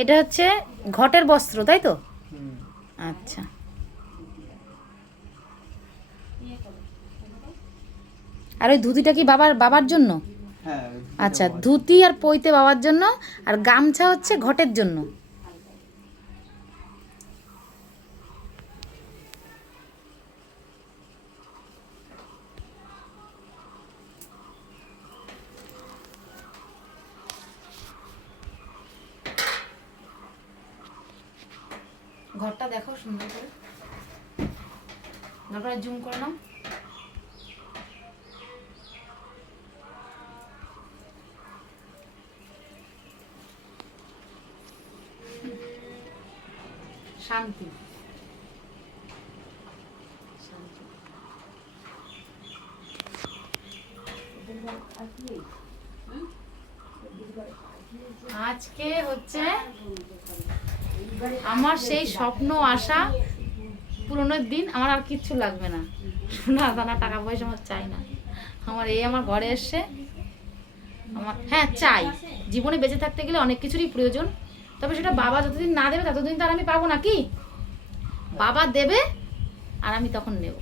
এটা হচ্ছে ঘটের বস্ত্র, তাই তো? আচ্ছা, আর ওই ধুতিটা কি বাবার বাবার জন্য? আচ্ছা, ধুতি আর পৈতে বাবার জন্য, আর গামছা হচ্ছে ঘটের জন্য। ঘরটা দেখো সুন্দর করে, তারপরে জুম করে নাও। শান্তি। আজকে হচ্ছে আমার সেই স্বপ্ন আশা পূরণের দিন। আমার আর কিচ্ছু লাগবে না, সোনা দানা টাকা পয়সা আমার চাই না। আমার এই আমার ঘরে এসছে আমার, হ্যাঁ চাই, জীবনে বেঁচে থাকতে গেলে অনেক কিছুরই প্রয়োজন, তবে সেটা বাবা যতদিন না দেবে ততদিন তো আর আমি পাবো না। কি বাবা দেবে আর আমি তখন নেব।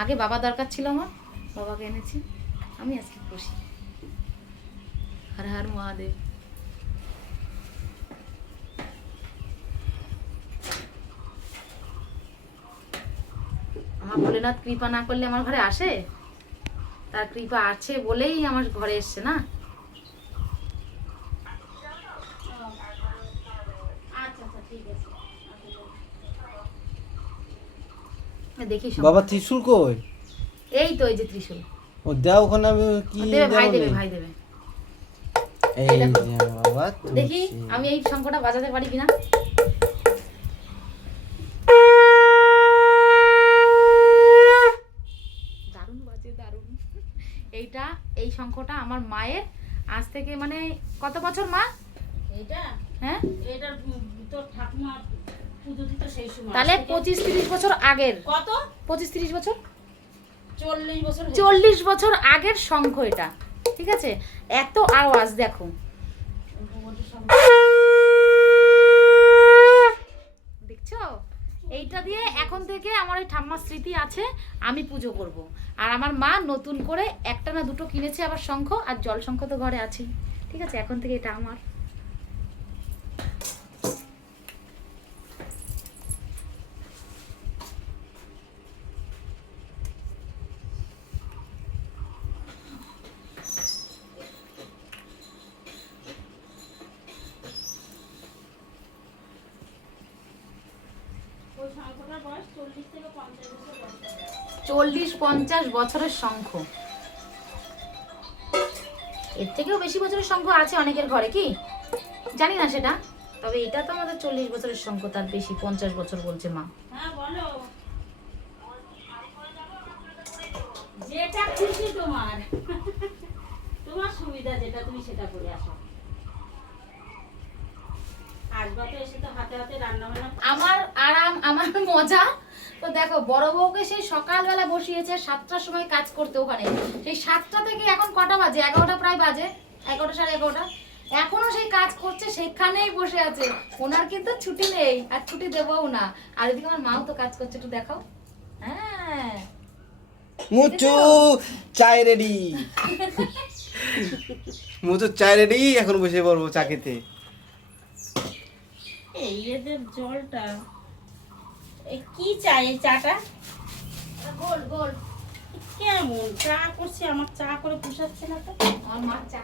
আগে বাবা দরকার ছিল আমার, বাবাকে এনেছি, আমি আজকে খুশি। হর হর মহাদেব। আমার ভোলেনাথ কৃপা না করলে আমার ঘরে আসে? তার কৃপা আছে বলেই আমার ঘরে এসছে না। দেখি বাবা ত্রিশূল কই? এই তো, এই যে ত্রিশূল। ও দাও, ওখানে আমি কি দেবে, ভাই দেবে, ভাই দেবে। এই যে বাবা, দেখি আমি এই শঙ্খটা বাজাতে পারি কিনা। দারুণ বাজে, দারুণ। এইটা, এই শঙ্খটা আমার মায়ের আজ থেকে মানে কত বছর মা? এটা, হ্যাঁ এটা তো ঠাকুমা পুজো দিত সেই সময়। তাহলে 25-30 বছর আগের। কত? 25-30 বছর, 40 বছর। 40 বছর আগের শঙ্খ এটা, ঠিক আছে? এত আওয়াজ দেখো, দেখছো? এইটা দিয়ে এখন থেকে আমার ওই ঠাম্মার স্মৃতি আছে, আমি পুজো করব। আর আমার মা নতুন করে একটা না দুটো কিনেছে আবার শঙ্খ, আর জল শঙ্খ তো ঘরে আছেই, ঠিক আছে? এখন থেকে এটা আমার। ওই শঙ্খটার বয়স 40 থেকে 50 বছর বয়স। 40-50 বছরের শঙ্খ। এর থেকেও বেশি বছরের শঙ্খ আছে অনেকের ঘরে, কি জানি না সেটা, তবে এটা তো আমাদের 40 বছরের শঙ্খ, তার বেশি 50 বছর বলছে মা। হ্যাঁ বলো, যেটা খুশি তোমার, তোমার সুবিধা যেটা তুমি সেটা করে আসো। আসবা তো, এসে তো হাতে হাতে রান্না বান্না। আমার আরাম, আমার মজা তো দেখো, বড় বউকে সেই সকালবেলা বসিয়েছে 7টার সময় কাজ করতে ওখানে, সেই 7টা থেকে এখন কটা বাজে? 11টা প্রায় বাজে, 11টা, সাড়ে 11টা, এখনো সেই কাজ করছে, সেখানেই বসে আছে। ওনার কিন্তু ছুটি নেই, আর ছুটি দেবও না। আর এদিকে আমার মাও তো কাজ করছে, একটু দেখাও। হ্যাঁ, মুচু চাই রেডি। মুচু চাই রেডি, এখন বসে পড়বো চা খেতে। এই এদের জলটা, এই কি চাই? এই চাটা গোল গোল কেমন চা করছি? আমার চা করে পোষাচ্ছে না তো। আমার মা চা